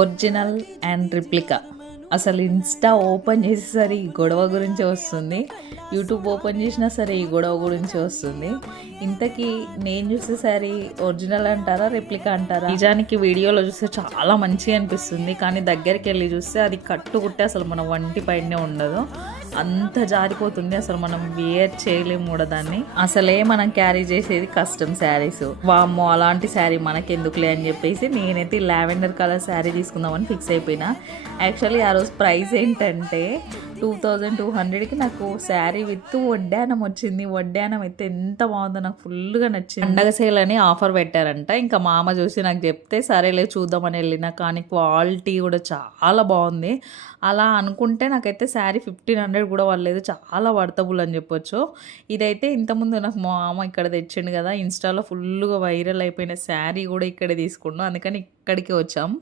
Original and replica. అసలు Insta open చేసేసరి ఈ గొడవ గురించే వస్తుంది, యూట్యూబ్ ఓపెన్ చేసినా సరే ఈ గొడవ గురించి వస్తుంది. ఇంతకీ నేను చూసేసరి ఒరిజినల్ అంటారా రిప్లికా అంటారా? నిజానికి వీడియోలో చూస్తే చాలా మంచిగా అనిపిస్తుంది, కానీ దగ్గరికి వెళ్ళి చూస్తే అది కట్టుకుంటే అసలు మన వంటి పైనే ఉండదు, అంత జారిపోతుంది. అసలు మనం వేర్ చేయలేము కూడా దాన్ని. అసలే మనం క్యారీ చేసేది కస్టమ్ శారీస్. వామ్మో అలాంటి శారీ మనకెందుకులే అని చెప్పేసి నేనైతే లావెండర్ కలర్ శారీ తీసుకుందామని ఫిక్స్ అయిపోయినా. యాక్చువల్లీ ఆ రోజు ప్రైస్ ఏంటంటే 2200కి నాకు శారీ విత్ వడ్డానం వచ్చింది. వడ్డానం అయితే ఎంత బాగుందో, నాకు ఫుల్గా నచ్చింది. పండగ సేల్ అని ఆఫర్ పెట్టారంట. ఇంకా మా అమ్మ చూసి నాకు చెప్తే సరేలే చూద్దామని వెళ్ళిన, కానీ క్వాలిటీ కూడా చాలా బాగుంది. అలా అనుకుంటే నాకైతే శారీ 1500 కూడా పడలేదు, చాలా వర్తబుల్ అని చెప్పొచ్చు. ఇదైతే ఇంతకుముందు నాకు మా అమ్మ ఇక్కడ తెచ్చిండు కదా, ఇన్స్టాలో ఫుల్గా వైరల్ అయిపోయిన శారీ కూడా ఇక్కడే తీసుకున్నాం, అందుకని ఇక్కడికి వచ్చాం.